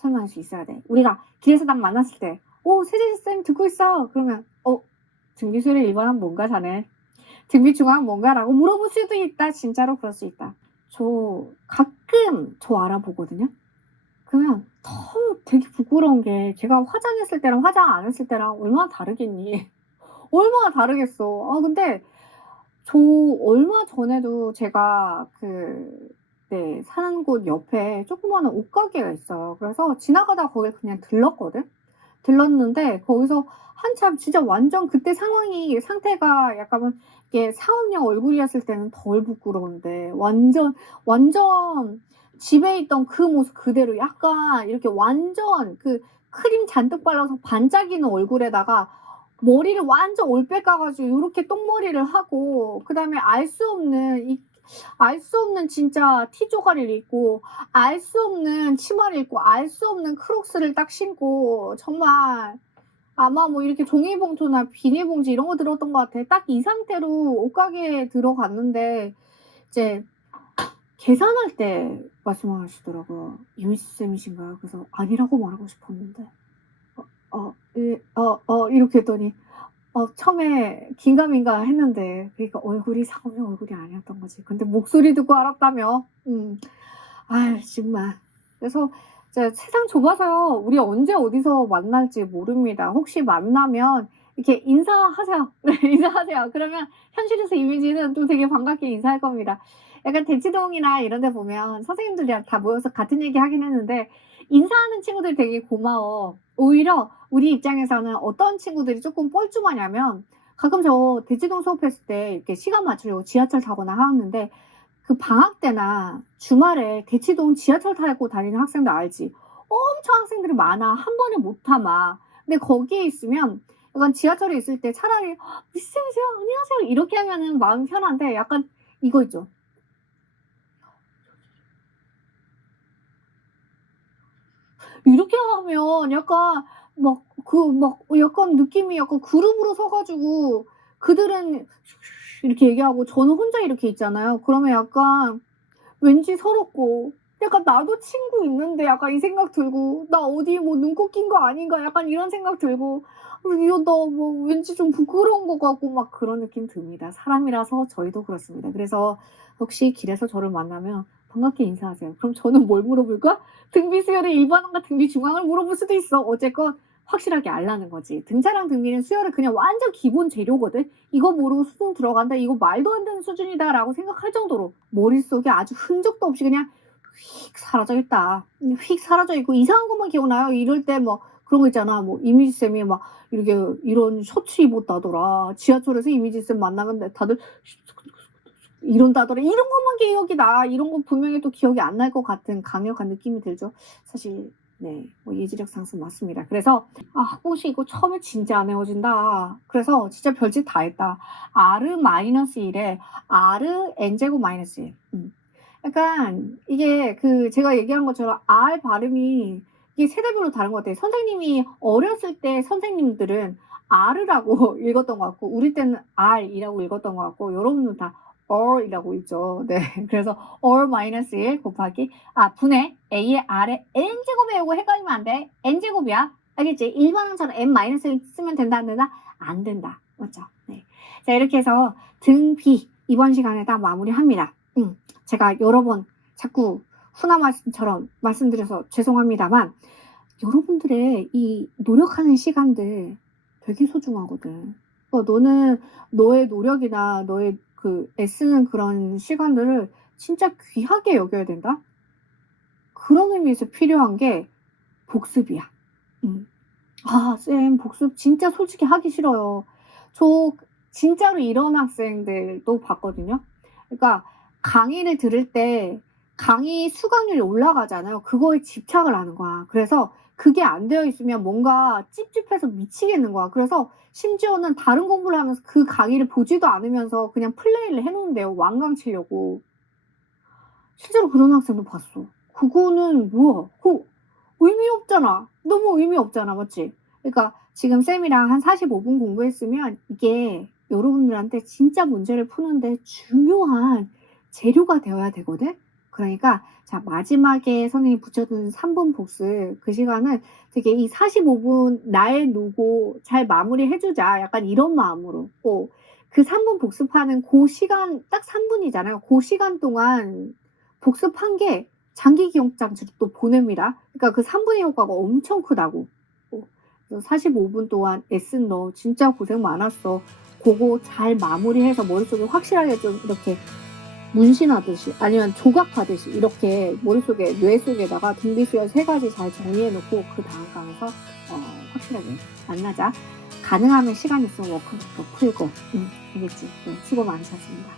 설명할 수 있어야 돼. 우리가 길에서 딱 만났을 때, 오, 세진쌤 듣고 있어. 그러면, 어, 등비수를 일반은 뭔가 자네? 등비중앙 뭔가라고 물어볼 수도 있다. 진짜로 그럴 수 있다. 저 가끔 저 알아보거든요. 그러면 너무 되게 부끄러운 게 제가 화장했을 때랑 화장 안 했을 때랑 얼마나 다르겠니? 얼마나 다르겠어. 아, 근데 저 얼마 전에도 제가 그, 네, 사는 곳 옆에 조그마한 옷가게가 있어요. 그래서 지나가다 거길 그냥 들렀거든? 들렀는데 거기서 한참 진짜 완전 그때 상황이 상태가 약간 이게 사업용 얼굴이었을 때는 덜 부끄러운데 완전 완전 집에 있던 그 모습 그대로 약간 이렇게 완전 그 크림 잔뜩 발라서 반짝이는 얼굴에다가 머리를 완전 올빼 까가지고 이렇게 똥머리를 하고 그 다음에 알 수 없는 알 수 없는 진짜 티조가리를 입고 알 수 없는 치마를 입고 알 수 없는 크록스를 딱 신고 정말 아마 뭐 이렇게 종이봉투나 비닐봉지 이런 거 들었던 것 같아. 딱 이 상태로 옷가게에 들어갔는데 이제 계산할 때 말씀하시더라고요. 유미쌤이신가요? 그래서 아니라고 말하고 싶었는데 어, 어, 예, 어, 어 이렇게 했더니 어, 처음에 긴가민가 했는데 그러니까 얼굴이 사오의 얼굴이 아니었던 거지. 근데 목소리 듣고 알았다며. 음. 아유 정말. 그래서 이제 세상 좁아서요. 우리 언제 어디서 만날지 모릅니다. 혹시 만나면 이렇게 인사하세요. 네, 인사하세요. 그러면 현실에서 이미지는 또 되게 반갑게 인사할 겁니다. 약간 대치동이나 이런 데 보면 선생님들이 다 모여서 같은 얘기 하긴 했는데 인사하는 친구들이 되게 고마워. 오히려 우리 입장에서는 어떤 친구들이 조금 뻘쭘하냐면 가끔 저 대치동 수업했을 때 이렇게 시간 맞추려고 지하철 타거나 하는데 그 방학 때나 주말에 대치동 지하철 타고 다니는 학생들 알지? 엄청 학생들이 많아. 한 번에 못 타, 막. 근데 거기에 있으면 약간 지하철에 있을 때 차라리 미쌤이세요? 안녕하세요. 이렇게 하면은 마음 편한데 약간 이거 있죠. 이렇게 하면 약간 막 그 막 약간 느낌이 약간 그룹으로 서가지고 그들은 이렇게 얘기하고 저는 혼자 이렇게 있잖아요. 그러면 약간 왠지 서럽고 약간 나도 친구 있는데 약간 이 생각 들고 나 어디 뭐 눈곱 낀거 아닌가 약간 이런 생각 들고 이러다 뭐 왠지 좀 부끄러운 것 같고 막 그런 느낌 듭니다. 사람이라서 저희도 그렇습니다. 그래서 혹시 길에서 저를 만나면 반갑게 인사하세요. 그럼 저는 뭘 물어볼까? 등비 수열의 일반원과 등비 중앙을 물어볼 수도 있어. 어쨌건 확실하게 알라는 거지. 등차랑 등비는 수열의 그냥 완전 기본 재료거든. 이거 모르고 수능 들어간다. 이거 말도 안 되는 수준이다라고 생각할 정도로 머릿속에 아주 흔적도 없이 그냥 휙 사라져 있다. 휙 사라져 있고 이상한 것만 기억나요. 이럴 때 뭐 그런 거 있잖아. 뭐 이미지 쌤이 막 이렇게 이런 셔츠 입었다더라. 지하철에서 이미지 쌤 만나면 다들 이런다더라. 이런 것만 기억이 나. 이런 거 분명히 또 기억이 안 날 것 같은 강력한 느낌이 들죠. 사실 네, 뭐 예지력 상승 맞습니다. 그래서 아, 학공시 이거 처음에 진짜 안 외워진다. 그래서 진짜 별짓 다 했다. R 마이너스 1에 R n제곱 마이너스 1. 음. 약간 이게 그 제가 얘기한 것처럼 R 발음이 이게 세대별로 다른 것 같아요. 선생님이 어렸을 때 선생님들은 R라고 읽었던 것 같고 우리 때는 R이라고 읽었던 것 같고 여러분은 다 or이라고 있죠. 네. 그래서 or 마이너스 1 곱하기 아 분의 a의 r에 n 제곱에 요거 헷갈리면 안 돼. n 제곱이야. 알겠지? 일반항처럼 n 마이너스 1 쓰면 된다 안 된다? 안 된다. 맞죠? 네. 자 이렇게 해서 등 B 이번 시간에 다 마무리합니다. 음, 제가 여러 번 자꾸 훈화 말씀처럼 말씀드려서 죄송합니다만 여러분들의 이 노력하는 시간들 되게 소중하거든. 어, 너는 너의 노력이나 너의 그 애쓰는 그런 시간들을 진짜 귀하게 여겨야 된다? 그런 의미에서 필요한 게 복습이야. 음. 아, 쌤, 복습 진짜 솔직히 하기 싫어요. 저 진짜로 이런 학생들도 봤거든요. 그러니까 강의를 들을 때 강의 수강률이 올라가잖아요. 그거에 집착을 하는 거야. 그래서 그게 안 되어 있으면 뭔가 찝찝해서 미치겠는 거야. 그래서 심지어는 다른 공부를 하면서 그 강의를 보지도 않으면서 그냥 플레이를 해놓는데요. 왕강 치려고. 실제로 그런 학생도 봤어. 그거는 뭐야? 그 의미 없잖아. 너무 의미 없잖아. 맞지? 그러니까 지금 쌤이랑 한 45분 공부했으면 이게 여러분들한테 진짜 문제를 푸는데 중요한 재료가 되어야 되거든? 그러니까 자 마지막에 선생님이 붙여둔 3분 복습 그 시간을 되게 이 45분 날 놓고 잘 마무리해 주자. 약간 이런 마음으로. 어 그 3분 복습하는 고 시간 딱 3분이잖아요. 고 시간 동안 복습한 게 장기 기억장치로 또 보냅니다. 그러니까 그 3분의 효과가 엄청 크다고. 어 그래서 45분 동안 애쓴 너 진짜 고생 많았어. 고거 잘 마무리해서 머릿속에 확실하게 좀 이렇게 문신하듯이 아니면 조각하듯이 이렇게 머릿속에 뇌 속에다가 등비수열 세 가지 잘 정리해 놓고 그 다음 강에서 어, 확실하게 만나자. 가능하면 시간 있으면 워크북도 풀고. 응, 알겠지? 네, 수고 많으셨습니다.